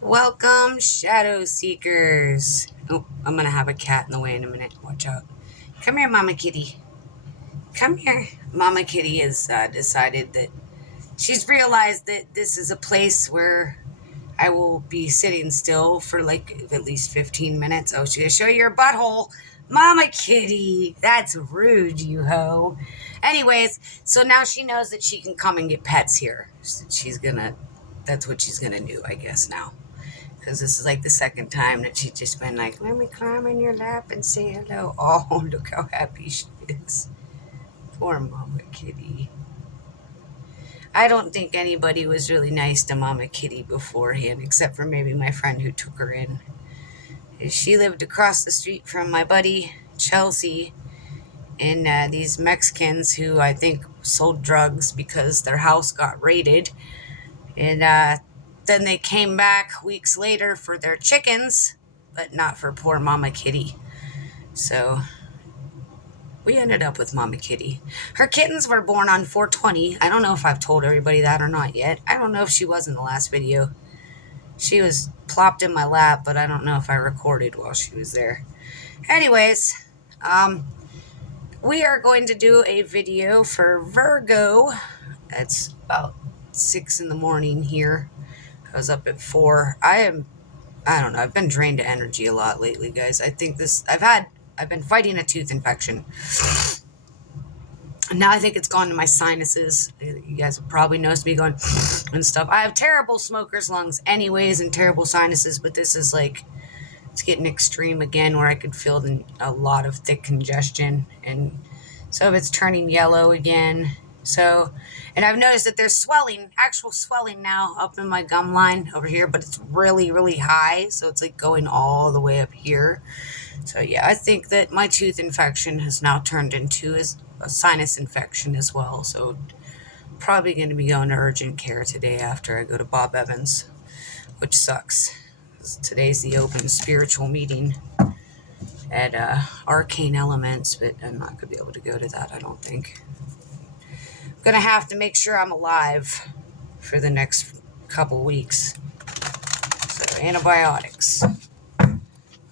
Welcome, Shadow Seekers. Oh, I'm gonna have a cat in the way in a minute. Watch out. Come here, Mama Kitty. Come here. Mama Kitty has decided that she's realized that this is a place where I will be sitting still for like at least 15 minutes. Oh, she'll show you her butthole. Mama Kitty, that's rude, you hoe. Anyways, so now she knows that she can come and get pets here. That's what she's gonna do, I guess, now. Because this is like the second time that she's just been like, let me climb in your lap and say hello. Oh, look how happy she is. Poor Mama Kitty. I don't think anybody was really nice to Mama Kitty beforehand, except for maybe my friend who took her in. She lived across the street from my buddy, Chelsea, and these Mexicans who I think sold drugs because their house got raided. And then they came back weeks later for their chickens, but not for poor Mama Kitty. So we ended up with Mama Kitty. Her kittens were born on 420. I don't know if I've told everybody that or not yet. I don't know if she was in the last video. She was plopped in my lap, but I don't know if I recorded while she was there. Anyways, we are going to do a video for Virgo. It's about 6 in the morning here. I was up at 4. I don't know. I've been drained of energy a lot lately, guys. I think I've been fighting a tooth infection. Now I think it's gone to my sinuses. You guys have probably noticed me going and stuff. I have terrible smoker's lungs anyways and terrible sinuses, but this is like, it's getting extreme again where I could feel a lot of thick congestion. And so it's turning yellow again. So, and I've noticed that there's swelling, actual swelling now up in my gum line over here, but it's really, really high. So it's like going all the way up here. So yeah, I think that my tooth infection has now turned into a sinus infection as well. So probably going to be going to urgent care today after I go to Bob Evans, which sucks. Today's the open spiritual meeting at Arcane Elements, but I'm not going to be able to go to that, I don't think. I'm going to have to make sure I'm alive for the next couple weeks. So antibiotics.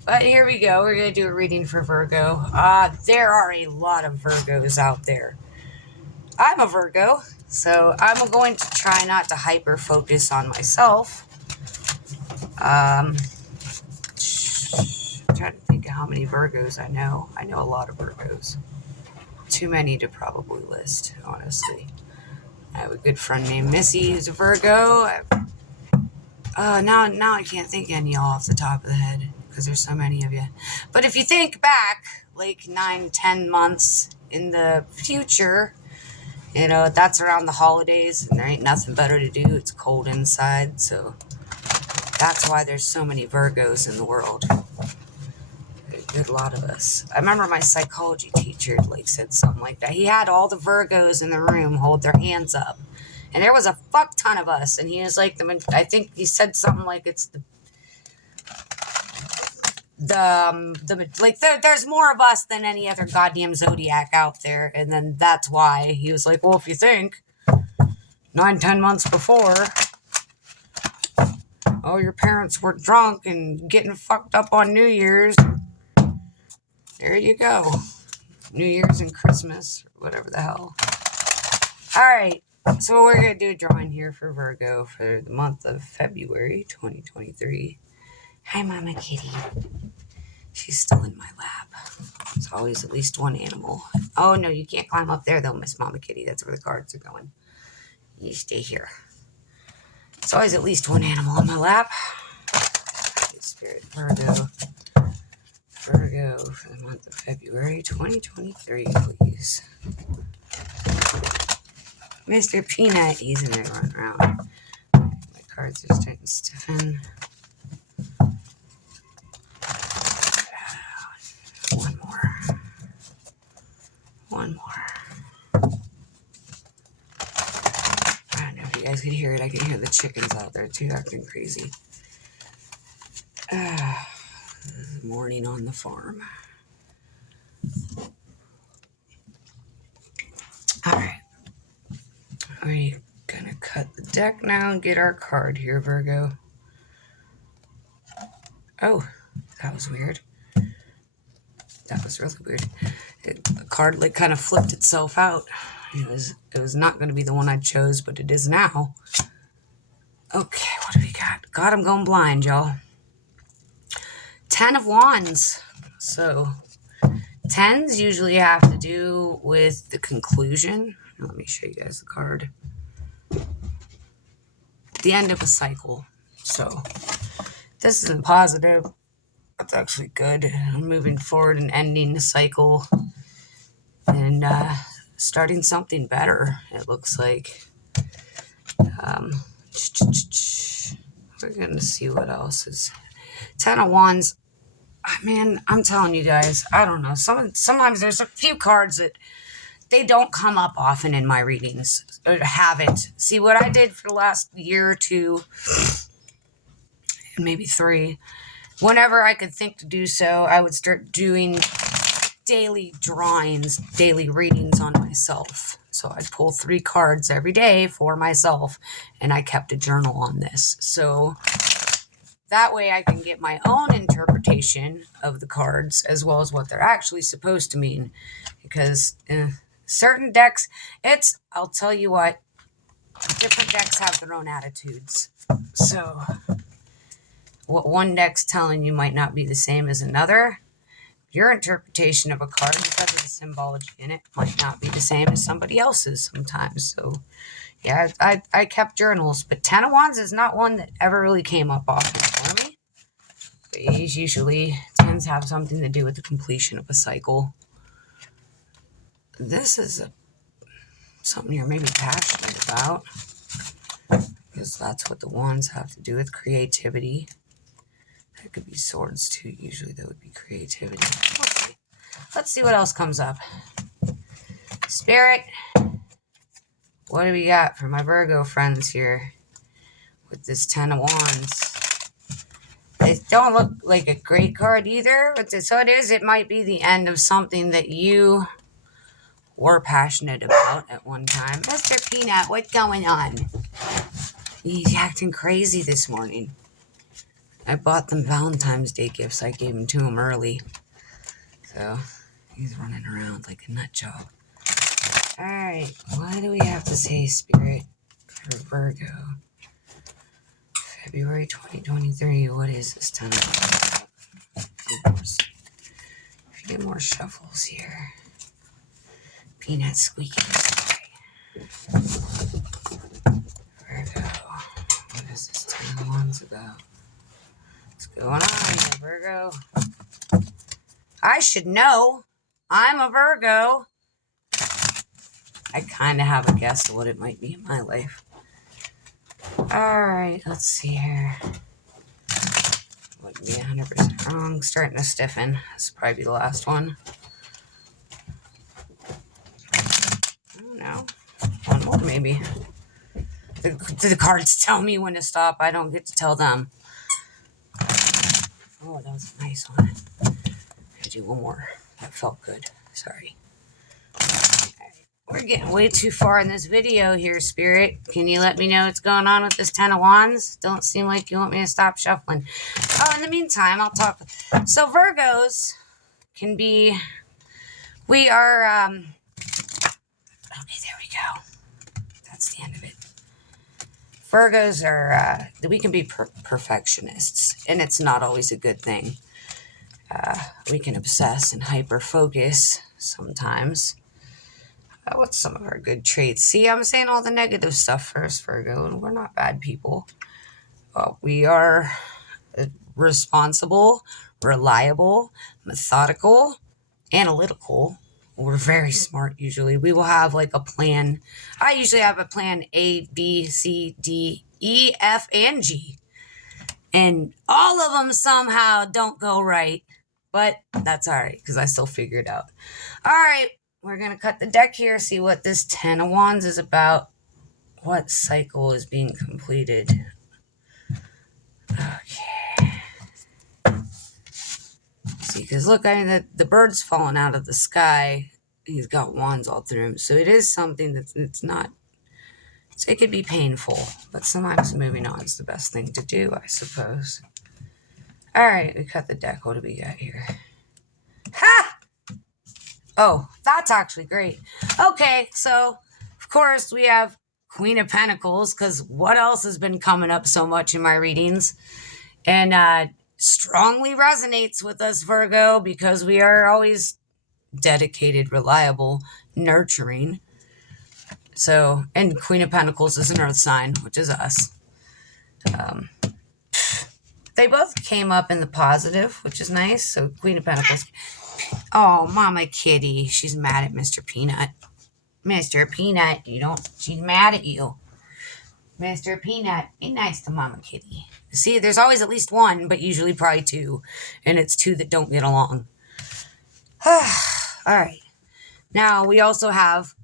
But here we go. We're going to do a reading for Virgo. There are a lot of Virgos out there. I'm a Virgo, so I'm going to try not to hyper focus on myself. I'm trying to think of how many Virgos I know. I know a lot of Virgos. Too many to probably list, honestly. I have a good friend named Missy who's a Virgo. Now I can't think of any off the top of the head because there's so many of you. But if you think back, like 9-10 months in the future, you know, that's around the holidays and there ain't nothing better to do. It's cold inside, so that's why there's so many Virgos in the world. A good lot of us. I remember my psychology teacher said something like that. He had all the Virgos in the room hold their hands up. And there was a fuck ton of us. And he was like, I think he said something like it's there's more of us than any other goddamn zodiac out there. And then that's why he was like, well, if you think 9-10 months before, your parents were drunk and getting fucked up on New Year's. There you go. New Year's and Christmas, or whatever the hell. All right. So we're going to do a drawing here for Virgo for the month of February 2023. Hi, Mama Kitty. She's still in my lap. There's always at least one animal. Oh, no, you can't climb up there, though, Miss Mama Kitty. That's where the cards are going. You stay here. There's always at least one animal in my lap. Spirit Virgo. Virgo for the month of February 2023, please. Mr. Peanut, he's in there running around. My cards are starting to stiffen. One more. I don't know if you guys can hear it. I can hear the chickens out there too, acting crazy. Morning on the farm. Alright. We're gonna cut the deck now and get our card here, Virgo. Oh, that was weird. That was really weird. The card like kind of flipped itself out. It was not going to be the one I chose, but it is now. Okay, what do we got? God, I'm going blind, y'all. 10 of Wands. So, 10s usually have to do with the conclusion. Let me show you guys the card. The end of a cycle. So, this isn't positive. That's actually good. I'm moving forward and ending the cycle and starting something better, it looks like. We're going to see what else is. 10 of Wands. Man, I'm telling you guys, I don't know. Sometimes there's a few cards that they don't come up often in my readings, or haven't. See, what I did for the last year or two, maybe 3, whenever I could think to do so, I would start doing daily drawings, daily readings on myself. So I'd pull 3 cards every day for myself, and I kept a journal on this. So that way I can get my own interpretation of the cards as well as what they're actually supposed to mean. Because certain decks, I'll tell you what, different decks have their own attitudes. So what one deck's telling you might not be the same as another. Your interpretation of a card, because of the symbology in it, might not be the same as somebody else's sometimes. So, yeah, I kept journals, but 10 of Wands is not one that ever really came up often for me. These usually tends to have something to do with the completion of a cycle. This is something you're maybe passionate about, because that's what the Wands have to do with creativity. That could be swords too. Usually that would be creativity. Let's see what else comes up. Spirit, what do we got for my Virgo friends here with this 10 of Wands? It don't look like a great card either. So it might be the end of something that you were passionate about at one time. Mr. Peanut, what's going on? He's acting crazy this morning. I bought them Valentine's Day gifts. I gave them to him early. So he's running around like a nut job. Alright, what do we have to say, Spirit, for Virgo? February 2023, what is this time? A few more shuffles here. Peanut squeaking. Virgo, what is this 10 of Wands about? What's going on here, Virgo? I should know. I'm a Virgo. I kind of have a guess of what it might be in my life. Alright, let's see here. Wouldn't be 100% wrong. Starting to stiffen. This will probably be the last one. I don't know. One more, maybe. The cards tell me when to stop. I don't get to tell them. Oh, that was a nice one. I'll do one more. That felt good. Sorry. We're getting way too far in this video here, Spirit. Can you let me know what's going on with this 10 of Wands? Don't seem like you want me to stop shuffling. Oh, in the meantime, I'll talk. So Virgos can be... We are... Okay, there we go. That's the end of it. Virgos are... we can be perfectionists, and it's not always a good thing. We can obsess and hyper-focus sometimes. What's some of our good traits? See, I'm saying all the negative stuff first, Virgo, and we're not bad people. We are responsible, reliable, methodical, analytical. We're very smart usually. We will have like a plan. I usually have a plan A, B, C, D, E, F, and G. And all of them somehow don't go right. But that's all right, because I still figure it out. All right. We're going to cut the deck here, see what this 10 of Wands is about. What cycle is being completed? Okay. See, because look, I mean, the bird's falling out of the sky. He's got wands all through him. So it is something it's not... it could be painful, but sometimes moving on is the best thing to do, I suppose. All right, we cut the deck. What do we got here? Ha! Oh, that's actually great. Okay, so of course we have Queen of Pentacles, because what else has been coming up so much in my readings? And strongly resonates with us, Virgo, because we are always dedicated, reliable, nurturing. So, and Queen of Pentacles is an earth sign, which is us. They both came up in the positive, which is nice. So, Queen of Pentacles. Oh, Mama Kitty. She's mad at Mr. Peanut. Mr. Peanut, she's mad at you. Mr. Peanut, be nice to Mama Kitty. See, there's always at least one, but usually probably two. And it's two that don't get along. All right. Now, we also have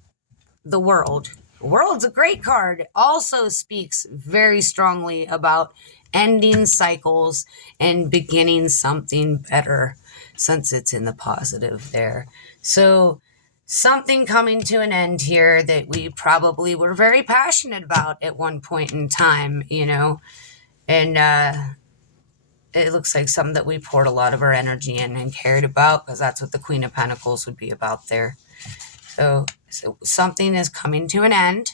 the World. The World's a great card. It also speaks very strongly about ending cycles and beginning something better, since it's in the positive there. So something coming to an end here that we probably were very passionate about at one point in time, and it looks like something that we poured a lot of our energy in and cared about, because that's what the Queen of Pentacles would be about there. So something is coming to an end.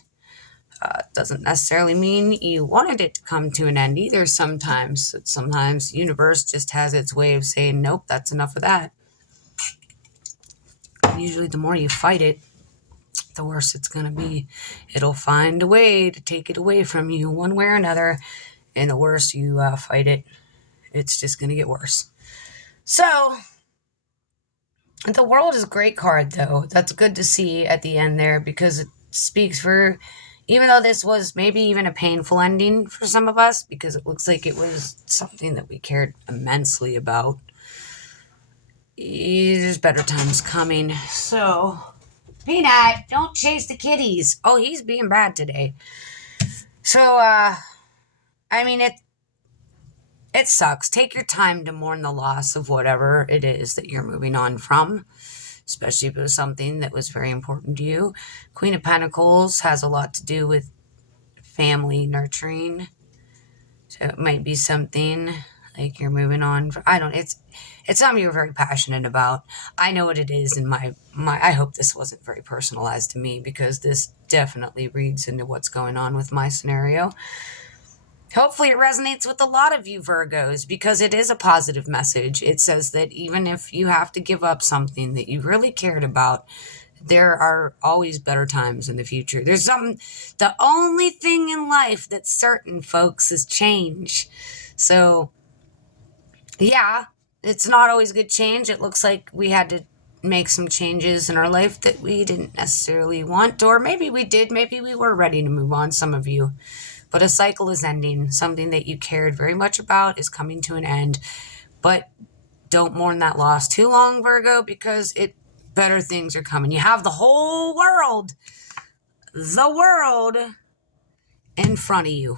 Doesn't necessarily mean you wanted it to come to an end either. Sometimes the universe just has its way of saying, nope, that's enough of that. And usually the more you fight it, the worse it's going to be. It'll find a way to take it away from you one way or another. And the worse you fight it, it's just going to get worse. So the World is a great card, though. That's good to see at the end there, because it speaks for, even though this was maybe even a painful ending for some of us, because it looks like it was something that we cared immensely about. There's better times coming. So, Peanut, don't chase the kitties. Oh, he's being bad today. So, I mean, it sucks. Take your time to mourn the loss of whatever it is that you're moving on from, especially if it was something that was very important to you. Queen of Pentacles has a lot to do with family nurturing. So it might be something like you're moving on. It's something you're very passionate about. I know what it is, and I hope this wasn't very personalized to me, because this definitely reads into what's going on with my scenario. Hopefully it resonates with a lot of you Virgos, because it is a positive message. It says that even if you have to give up something that you really cared about, there are always better times in the future. The only thing in life that's certain, folks, is change. So, yeah, it's not always good change. It looks like we had to make some changes in our life that we didn't necessarily want, or maybe we did. Maybe we were ready to move on, some of you. But a cycle is ending. Something that you cared very much about is coming to an end. But don't mourn that loss too long, Virgo, because better things are coming. You have the world in front of you.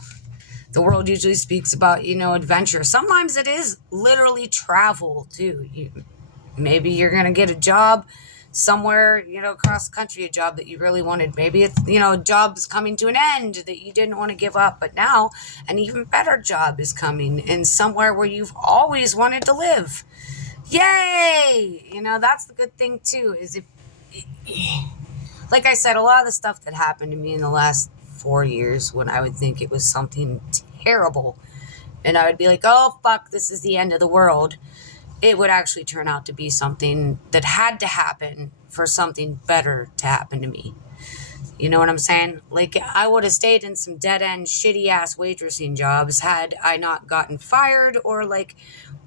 The World usually speaks about, adventure. Sometimes it is literally travel, too. Maybe you're going to get a job somewhere, across the country, a job that you really wanted. Maybe it's, a job is coming to an end that you didn't want to give up, but now an even better job is coming in somewhere where you've always wanted to live. Yay! That's the good thing, too, is like I said, a lot of the stuff that happened to me in the last 4 years, when I would think it was something terrible, and I would be like, oh, fuck, this is the end of the world, it would actually turn out to be something that had to happen for something better to happen to me. You know what I'm saying? Like, I would have stayed in some dead-end, shitty-ass waitressing jobs had I not gotten fired, or,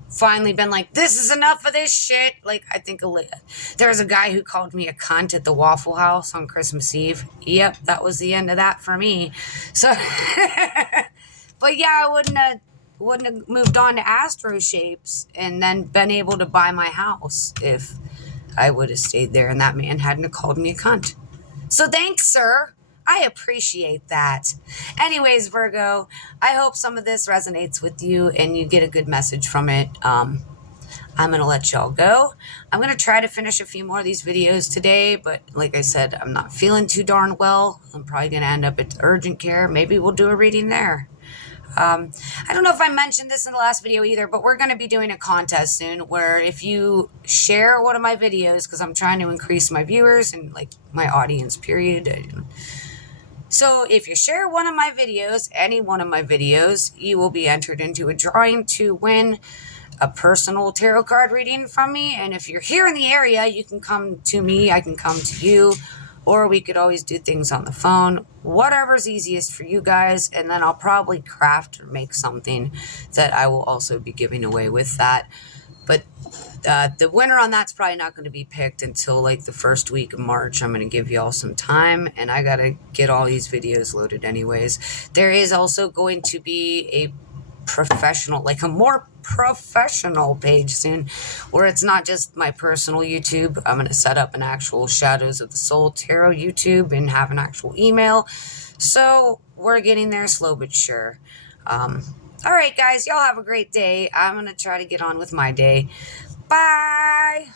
finally been like, this is enough of this shit. Like, I think there's a guy who called me a cunt at the Waffle House on Christmas Eve. Yep, that was the end of that for me. So, but yeah, I wouldn't have moved on to Astro Shapes and then been able to buy my house if I would have stayed there and that man hadn't have called me a cunt. So thanks, sir. I appreciate that. Anyways, Virgo, I hope some of this resonates with you and you get a good message from it. I'm going to let y'all go. I'm going to try to finish a few more of these videos today, but like I said, I'm not feeling too darn well. I'm probably going to end up at urgent care. Maybe we'll do a reading there. I don't know if I mentioned this in the last video either, but we're going to be doing a contest soon where if you share one of my videos, because I'm trying to increase my viewers and like my audience, period. So if you share one of my videos, any one of my videos, you will be entered into a drawing to win a personal tarot card reading from me. And if you're here in the area, you can come to me, I can come to you, or we could always do things on the phone, whatever's easiest for you guys. And then I'll probably craft or make something that I will also be giving away with that. But the winner on that's probably not going to be picked until like the first week of March. I'm going to give you all some time, and I got to get all these videos loaded anyways. There is also going to be a professional, like a more professional page soon, where it's not just my personal YouTube. I'm going to set up an actual Shadows of the Soul Tarot YouTube and have an actual email. So we're getting there slow but sure. All right, guys, y'all have a great day. I'm going to try to get on with my day. Bye.